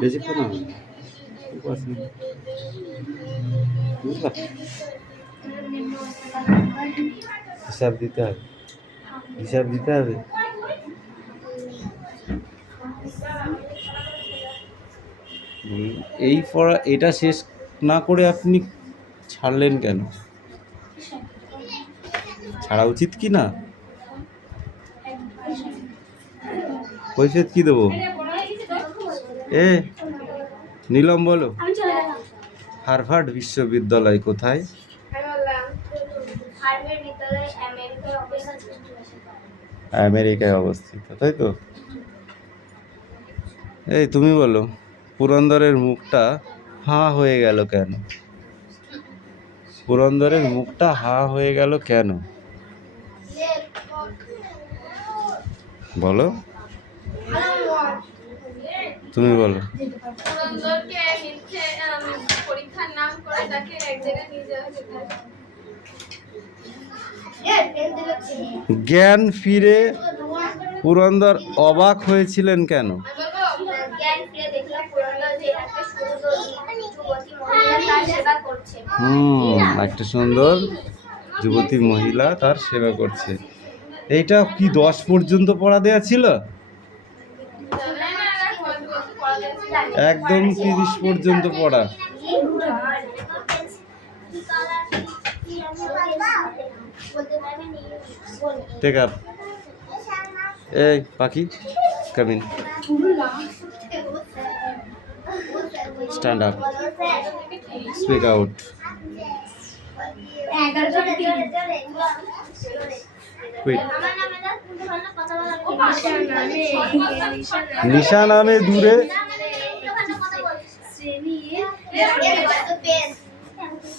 বেশিক্ষণ হবে না। বুঝলা, হিসাব দিতে হবে, হিসাব দিতে হবে। এই পড়া এটা শেষ না করে আপনি ছাড়লেন কেন? ছাড়া উচিত কি না? কৈফিয়ত কি দেবো? এ নীলম বলো, হার্ভার্ড বিশ্ববিদ্যালয় কোথায়? আমেরিকায় অবস্থিত, তাই তো? এই তুমি বলো, পুরন্দরের মুখটা হাঁ হয়ে গেল কেন? পুরন্দরের মুখটা হাঁ হয়ে গেল কেন? বলো, তুমি বলো। জ্ঞান ফিরে পুরন্দর অবাক হয়েছিলেন কেন? একটা সুন্দর যুবতী মহিলা তার সেবা করছে। এইটা কি 10 পর্যন্ত পড়া দেয়া ছিল? একদম 30 পর্যন্ত পড়া। Take up. এই পাখি, come in. Stand up. Speak out. Quit. নিশা নামে দূরে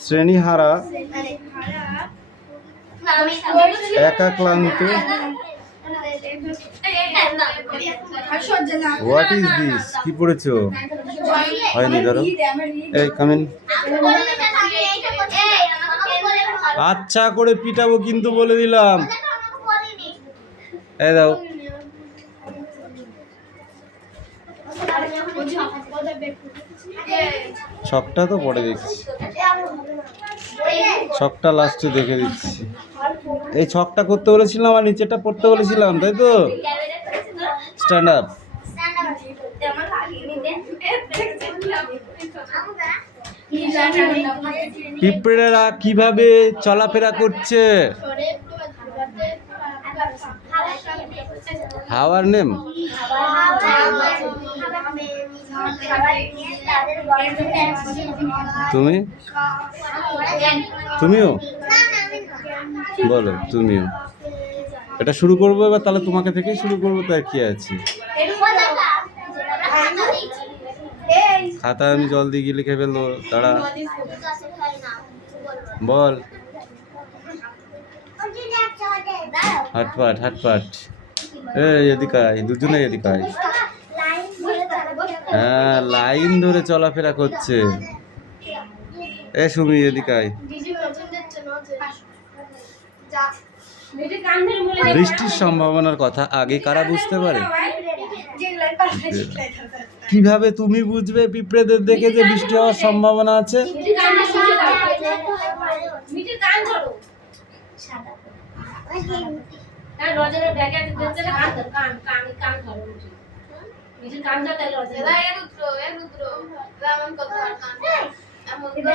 শ্রেণীহারা একা ক্লান্ত। What is this? কি পড়েছো? হয়নি, ধরো। এই কাম ইন। আচ্ছা করে পিটাবো কিন্তু, বলে দিলাম। এই দাও। ছকটা তো পড়ে দেখছি, ছকটা লাস্টে দেখে দিচ্ছি। এই ছকটা করতে বলেছিলাম আর নিচেটা পড়তে বলেছিলাম, তাই তো? Stand up. পিঁপড়েরা কিভাবে চলাফেরা করছে? হাওয়ার নেম। তুমি তুমিও বলো, তুমিও। এটা শুরু করবো এবার, তাহলে তোমাকে থেকেই শুরু করবো, তার কি আছে। খাতা আমি জল দিয়ে গিয়ে লিখে ফেলবো, দাঁড়া। বল। হাটপাট হাটপাট। এই এদিকে আয়, দুজনে এদিকে আয়। হ্যাঁ, লাইন ধরে চলাফেরা করছে। এ সুমি, এদিকে আয়। বৃষ্টির সম্ভাবনার কথা আগে কারা বুঝতে পারে? কিভাবে তুমি বুঝবে পিঁপড়েদের দেখে যে বৃষ্টি হওয়ার সম্ভাবনা আছে?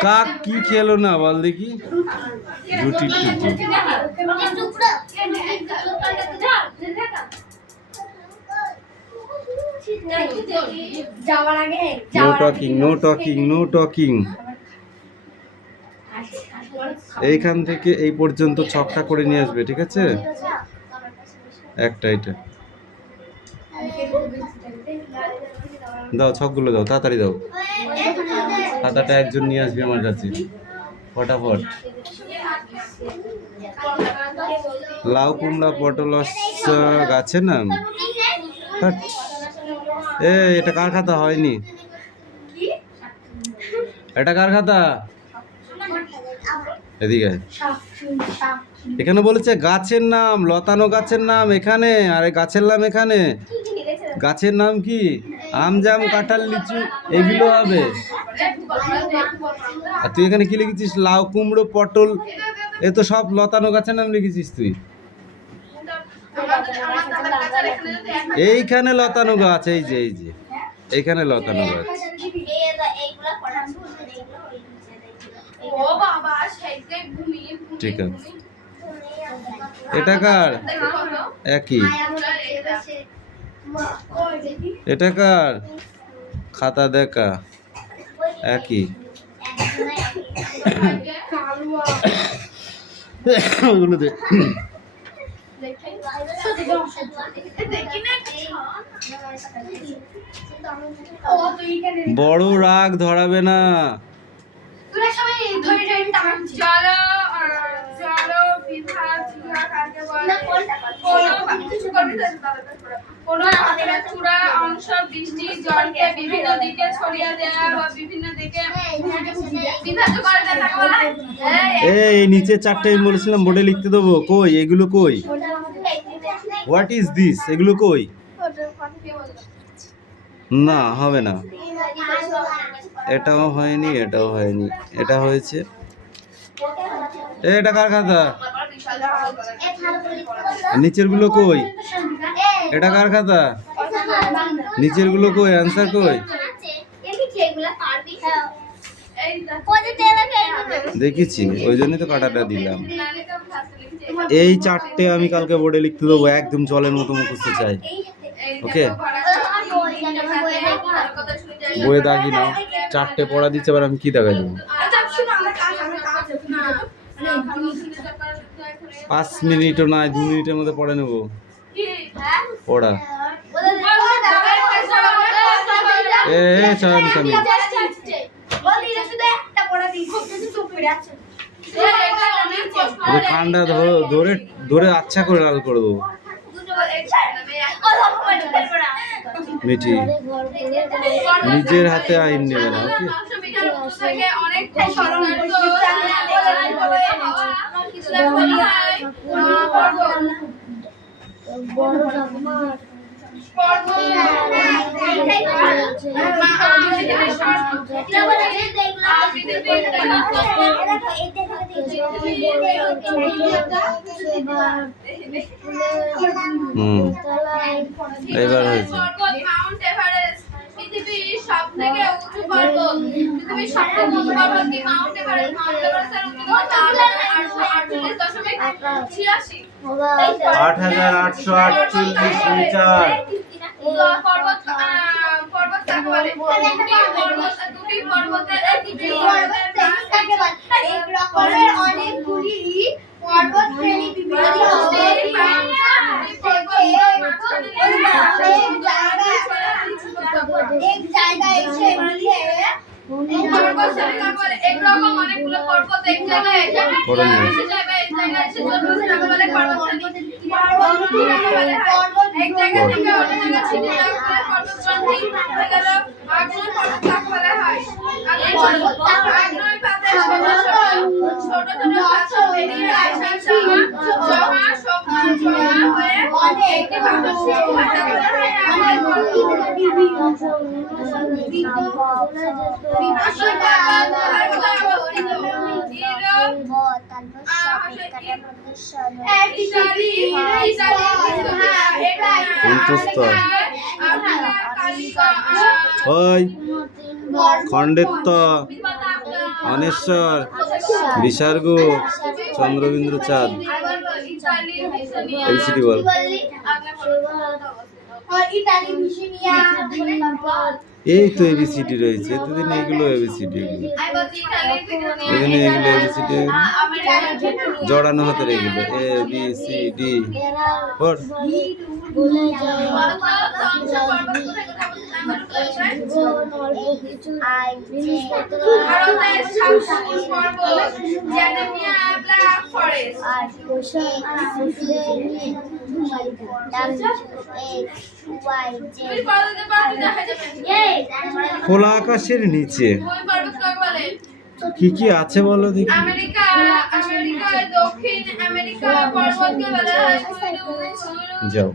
কাক কি খেলো না বল দেখি? রুটি টুটি। No talking, no talking, no talking. এইখান থেকে এই পর্যন্ত ছকটা করে নিয়ে আসবে, ঠিক আছে? একটা এটা দাও, ছকগুলো দাও, তাড়াতাড়ি দাও। খাতাটা একজন নিয়ে আসবে আমার কাছে, ফটাফট। লাউ কুমড়া পটল গাছের নাম। এটা কার খাতা? হয়নি। এটা কার খাতা? এদিকে এখানে বলেছে গাছের নাম, লতানো গাছের নাম এখানে, আর গাছের নাম এখানে। গাছের নাম কি? আম জাম কাঁঠাল লিচু এগুলো হবে। আর তুই এখানে কি লিখেছিস? লাউ কুমড়ো পটল, এ তো সব লতানো গাছের নাম লিখেছিস তুই। এইখানে লতানো গাছ, এই যে এইখানে লতানো গাছ। ঠিক আছে, এটা কার? একই। এটা কার? খাতা দেখা একই। ওগুলো দে। বড় রাগ ধরাবে না। এই নিচে চারটে বলেছিলাম বোর্ডে লিখতে দেবো, কই এগুলো? কই হোয়াট ইজ দিস? এগুলো কই? না হবে না, এটাও হয়নি, এটাও হয়নি, এটা হয়েছে। এটা কার খাতা? নিচের গুলো কই? এটা কার খাতা? নিচের গুলো কই? অ্যান্সার কই? দেখেছি, ওই জন্যই তো কাটাটা দিলাম। এই চারটে আমি কালকে বোর্ডে লিখতে দেবো, একদম জলের মতো মুখস্থ চাই। ওকে, বইয়ে দাগি নাও। চারটে পড়া দিচ্ছে, এবার আমি কি দাগাই দেবো? 5 মিনিটও নয়, 2 মিনিটের মধ্যে পড়ে নেবো পড়া। ঠান্ডা ধরে ধরে আচ্ছা করে লাল করে দেবো। মিটি নিজের হাতে আইন নেবে না। এবার হয়েছে। পৃথিবীর সবথেকে উঁচু পর্বত, পৃথিবীর সবথেকে উঁচু পর্বত কি? Mount Everest. মাউন্ট এভারেস্টের উচ্চতা 848.86। 8848 মিটার। পর্বত কাকে বলে? দুটি পর্বতের এক রকমের অনেকগুলি পর্বত শ্রেণী বিভিন্ন এক জায়গায় এসে মিলে পর্বত শ্রেণী কাকে বলে? এক রকম অনেকগুলো পর্বত এক জায়গায় এসে পর্বত শ্রেণী। এক জায়গা থেকে অন্য জায়গায় ছিটে যাওয়া পর্বত শ্রেণী হয়ে গেল। আগ্নেয় পর্বত কাকে বলা হয়? আগ্নেয় পাতে ছোট ছোট পাথর বেরিয়ে আসে, জমা হয়ে একটি পাথর সৃষ্টি হয়, তাকে বলা হয় আগ্নেয় পর্বত। খন্ডেত্ব, অনেশ্বর, বিসর্গ, চন্দ্রবিন্দু চাঁদ। এবিসিডি বল। এই তো এবিসিডি রয়েছে, এতদিন এগুলো এবিসিডি, এগুলো এবিসিডি জড়ানো হতে এগুলো এ বি সি ডি। খোলা আকাশের নিচে কি কি আছে বলো দেখি? আমেরিকা, দক্ষিণ আমেরিকা পর্বতকে বলা হয়। যাও।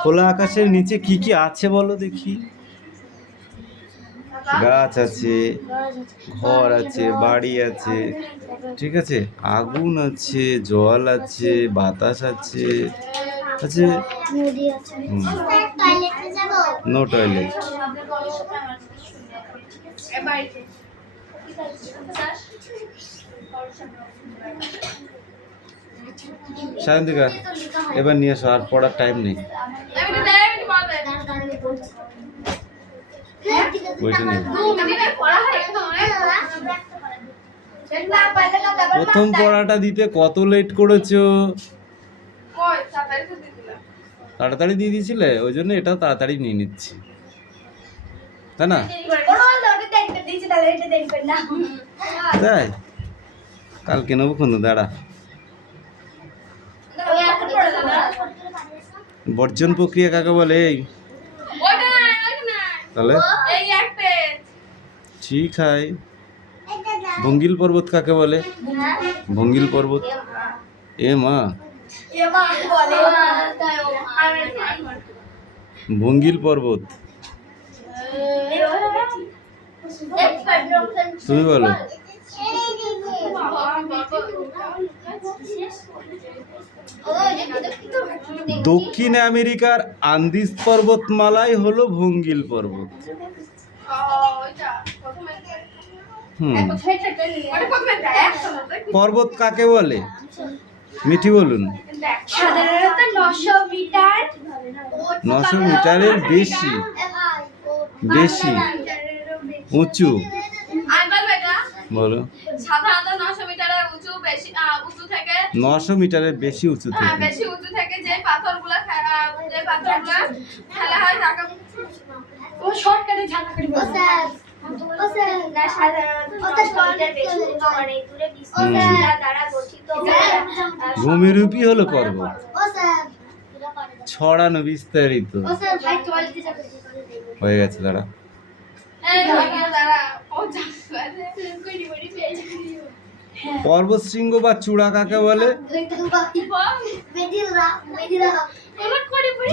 খোলা আকাশের নিচে কি কি আছে বলো দেখি? গাছ আছে, ঘর আছে, বাড়ি আছে, ঠিক আছে, আগুন আছে, জল আছে, বাতাস আছে, আছে নো টয়লেট। সায়ন্তিকা এবার নিয়ে আসো, আর পড়ার টাইম নেই। বইটা নিয়ে প্রথম পড়াটা দিতে কত লেট করেছো? তাড়াতাড়ি দিয়ে দিয়েছিলে, ওই জন্য এটাও তাড়াতাড়ি নিয়ে নিচ্ছি, তাই না? তাই কালকে নেবো কোনো, দাঁড়া। বর্জন প্রক্রিয়া কাকে বলে? তাহলে ঠিক আছে। ভঙ্গিল পর্বত কাকে বলে? ভঙ্গিল পর্বত, এ মা, ভঙ্গিল পর্বত তুমি বলো। দক্ষিণ আমেরিকার আন্দিজ পর্বতমালাই হলো ভঙ্গিল পর্বত। পর্বত কাকে বলে মিঠি বলুন? সাধারণত 900 মিটার, 900 মিটারের বেশি উঁচু। বলো। সাধারণত 900 মিটারের উঁচু থেকে 900 মিটারের বেশি উঁচু থেকে, বেশি উঁচু থেকে যে পাথরগুলো ফেলা হয় তাকে ও শর্টকাটে ঝাঁকাড়ি বলে। ভূমিরূপী হলো পর্বত, ছড়ানো বিস্তারিত হয়ে গেছে। দাঁড়া, পর্বত শৃঙ্গ বা চূড়া কাকে বলে?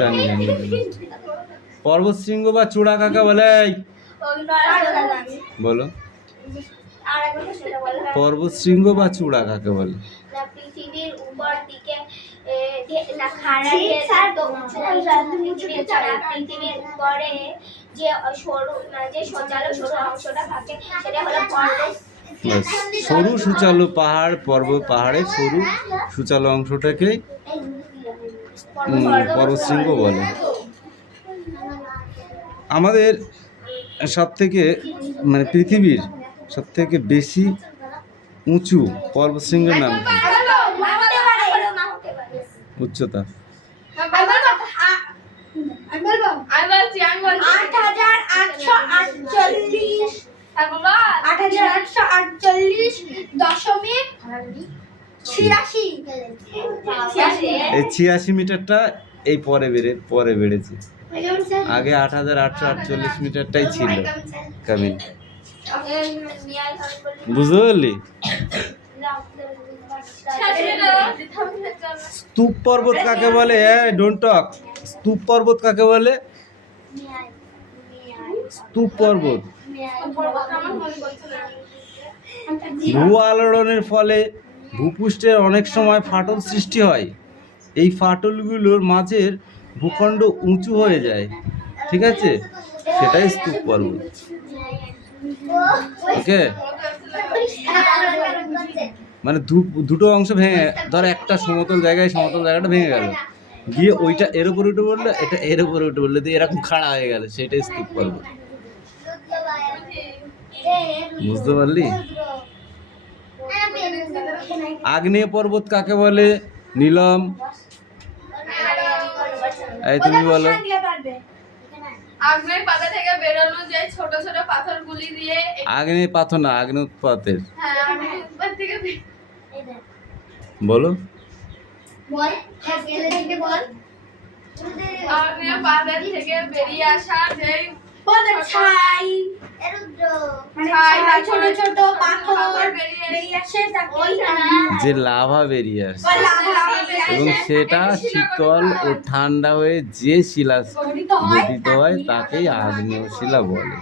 জানি জানি। পর্বত শৃঙ্গ বা চূড়া কাকে বলে? বলো। পর্বত শৃঙ্গ বা চূড়া কাকে বলে? পৃথিবীর উপর দিকে পৃথিবীর উপরে যে সরু অংশটা থাকে সেটা হলো পর্বত। সরু সুচালু পাহাড়, পাহাড়ের সরু সুচালু অংশটাকে পর্বত শৃঙ্গ বলে। আমাদের সব থেকে মানে পৃথিবীর সব থেকে বেশি উঁচু পর্বত শৃঙ্গের নাম কি? উচ্চতা? 86 মিটারটা এই পরে বেড়েছে। আগে 8848 মিটারটাই ছিল। কামিল বুঝতে পারলি? স্তূপ পর্বত কাকে বলে? Don't talk. স্তূপ পর্বত কাকে বলে? স্তূপ পর্বত ভূ আলোড়নের ফলে ভূপৃষ্ঠের অনেক সময় ফাটল সৃষ্টি হয়। এই ফাটলগুলোর মাঝের ভূখণ্ড উঁচু হয়ে যায়, ঠিক আছে, সেটাই স্তূপ পর্বত। ওকে, মানে দুটো অংশ ভেঙে, ধর একটা সমতল জায়গাটা ভেঙে গেল, গিয়ে ওইটা এর উপরে উঠে পড়লো, এটা এর উপরে উঠে পড়লো, দিয়ে এরকম খাড়া হয়ে গেল, সেটাই স্তূপ পর্বত। বুঝতে পারলি? আগ্নেয় পর্বত কাকে বলে? নীলম, এই তুমি বলো। আগ্নেয় পাতা থেকে বেরোনো যে ছোট ছোট পাথরগুলি দিয়ে। আগ্নেয় পাথর না, আগ্নেয় উৎপাতের। হ্যাঁ, আগ্নেয় উৎপাত থেকে বলো। আগ্নেয় পাতা থেকে বেরিয়ে আসা যে ছাই ছাই, ছোট ছোট পাথর বেরিয়ে বেরিয়ে আসে তাকে যে লাভা বেরিয়ে আসে এবং সেটা শীতল ও ঠান্ডা হয়ে যে শিলা গঠিত গঠিত হয় তাকেই আগ্নেয় শিলা বলে।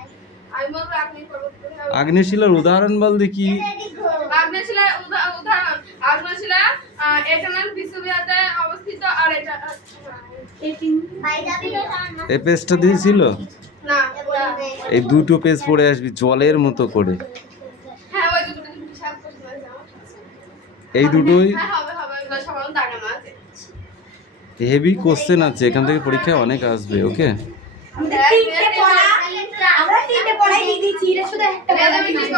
আমি বলবো আপনি করবেন। আগ্নেয় শিলার উদাহরণ বল দেখি। আগ্নেয়শিলার উদাহরণ আগ্নেয়শিলা এখানে বিশ্ববিদ্যালয়ে অবস্থিত আর এটা এই পেজটা দিয়েছিল, না এই দুটো পেজ পড়ে আসবি জলের মতো করে। হ্যাঁ ওই দুটো বিশাল প্রশ্ন আছে আমার। এই দুটোই হ্যাঁ হবে হবে এগুলো সবার দাগানো আছে। হেভি কোশ্চেন আছে, এখান থেকে পরীক্ষায় অনেক আসবে। ওকে, আমরা তিনটে পড়াই দিয়ে দিয়েছি, এটা শুধু একটা পড়া দিয়েছি।